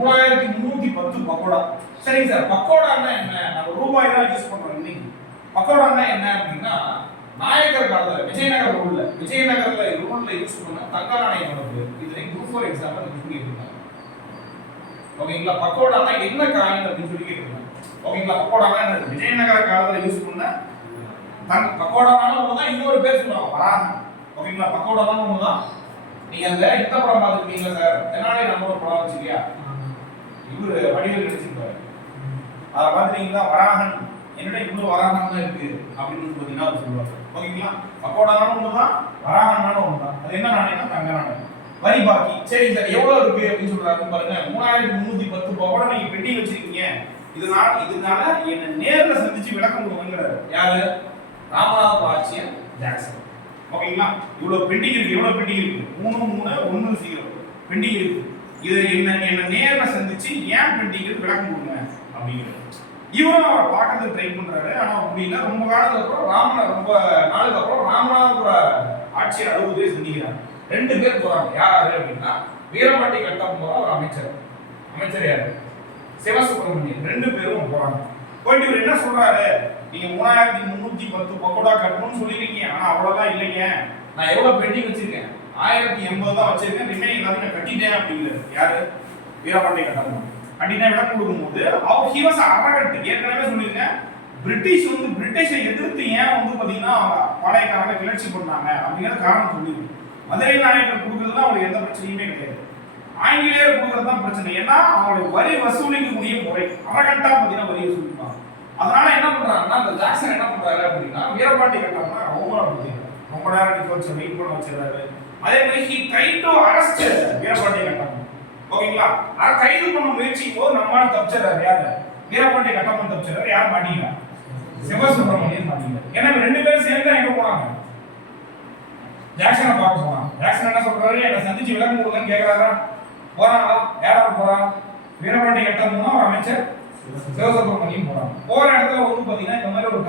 மூவாயிரத்தி முந்நூத்தி பத்து பக்கோடா. சரிங்க சார் பக்கோடான்னா என்ன? நம்ம ரூபாய் தான் யூஸ் பண்றோம் இன்னைக்கு. பக்கோடான்னா என்ன அப்படின்னா நாயக்கர் காலத்துல விஜயநகர் ரூல்ல விஜயநகர்ல ரூல்ல யூஸ் பண்ண தங்க நாணயம் நோட்டு இதுல குரூப் ஃபோர் எக்ஸாம்பிள் சொல்லியிருக்காங்க ஓகேங்களா? பக்கோடானா என்ன காயின் அப்படின்னு சொல்லி கேட்டிருக்காங்க. ஓகேங்களா? பக்கோடானா என்ன? விஜயநகர காலத்துல யூஸ் பண்ண தங்க பக்கோடானாலும் ஒண்ணுதான் இன்னொரு பேர் சொல்லுவாங்க வராங்க ஓகேங்களா? பக்கோடானாலும் ஒண்ணுதான். நீங்க அந்த இந்த படம் பார்த்துருக்கீங்களா சார்? தெனாலி நம்ம ஒரு படம் வச்சு இல்லையா? இவரு வடிவில் நடிச்சிருப்பாரு. அதை பார்த்துட்டீங்கன்னா வராகன் என்னடா இவ்வளவு வராகன் தான் இருக்கு அப்படின்னு பார்த்தீங்கன்னா அவர் சொல்லுவார். ஓகேங்களா? பக்கோடானாலும் ஒண்ணுதான் வராகனாலும் ஒண்ணுதான். அது என்ன நாணயம்னா தங்க நாணயம். வரி பாக்கி. சரி சார் எவ்வளவு இருக்கு அப்படின்னு சொல்றாரு பாருங்க. மூணாயிரத்தி முன்னூத்தி பத்து பக்கோட நீங்க பெட்டி வச்சிருக்கீங்க. இதனால இதனால என்ன நேர்ல சந்திச்சு விளக்கம் கொடுங்கிறாரு யாரு? ராமநாத ஆட்சியர் ஜாக்சன். ஓகேங்களா? இவ்வளவு பெண்டிங் இருக்கு எவ்வளவு பெண்டிங் இருக்கு? மூணு மூணு ஒன்னு ஜீரோ பெண்டிங் இருக்கு. இது என்ன என்ன நேர்ல சந்திச்சு ஏன் பெண்டிங் விளக்கம் கொடுங்க அப்படிங்கிறது. இவரும் அவரை பார்க்கறது ட்ரை பண்றாரு. ஆனா முடியல ரொம்ப காலத்துக்கு அப்புறம் ராமன ரொம்ப நாளுக்கு அப்புறம் ராமநாதபுர ஆட்சியர் அறுபது சந்திக்கிறாங்க ரெண்டு பேர் போறாங்க. யார் யாரு அப்படின்னா வீரபாண்டி கட்டம் போற ஒரு அமைச்சர். அமைச்சர் யாரு? சிவசுப்பிரமணியன் ரெண்டு பேரும் போறாங்க. போயிட்டு இவர் என்ன சொல்றாரு? நீங்க மூணாயிரத்தி முன்னூத்தி பத்து பக்கோடா கட்டணும்னு சொல்லிருக்கீங்க ஆனா அவ்வளவுதான் இல்லைங்க. நான் எவ்வளவு பெண்டிங் வச்சிருக்கேன்? ஆயிரத்தி எண்பது தான் வச்சிருக்கேன். ரிமைனிங் எல்லாத்தையும் நான் அப்படிங்கிறது? யாரு? வீரபாண்டிய கட்டபொம்மன் கட்டிட்டேன் விளக்கம் கொடுக்கும்போது அவர் ஹி வாஸ் அரகண்ட் ஏற்கனவே சொல்லியிருக்கேன் பிரிட்டிஷ் வந்து பிரிட்டிஷை எதிர்த்து ஏன் வந்து பாத்தீங்கன்னா பாளையக்காரங்க கிளர்ச்சி பண்ணாங்க அப்படிங்கிற காரணம் சொல்லியிருக்கு. மதுரை நாயக்கர் கொடுக்கறதுல அவங்களுக்கு எந்த பிரச்சனையுமே கிடையாது. ஆங்கிலேயர் கொடுக்கறது தான் பிரச்சனை. ஏன்னா அவங்களுடைய வரி வசூலிக்கக்கூடிய முறை அரகண்டா பாத்தீங்கன்னா வரி வசூலிப்பாங்க. அதனால என்ன பண்றாங்கன்னா இந்த ஜாக்சன் என்ன பண்றாரு அப்படின்னா வீரபாண்டி கட்டம்னா அவமானப்படுத்திடுறாரு ரொம்ப நேரம் நிக்க வச்சு வெயிட் பண்ண வச்சிடறாரு அதே மாதிரி he try to arrest Veerapandi கட்டம் ஓகேங்களா? அதை கைது பண்ண முயற்சிக்கும் போது நம்மால் தப்பிச்சிடறாரு யாரு? வீரபாண்டி கட்டபொம்மன் தப்பிச்சிடறாரு. யார் மாட்டீங்க சிவசுப்பிரமணியன் மாட்டீங்க ஏன்னா ரெண்டு பேரும் சேர்ந்து எங்க போனாங்க. ஜாக்சனை பார்க்க போனாங்க. ஜாக்சன் என்ன சொல்றாரு? என்னை சந்திச்சு விளக்கம் கொடுங்கன்னு கேட்கிறாரா போறாங்களா? யாராவது போறா? வீரபாண்டி கட்டம்னா ஒரு அமைச்சர் சிவசுப்பிரமணியம் போறாங்க போற இடத்துல வந்து பாத்தீங்கன்னா இந்த மாதிரி ஒரு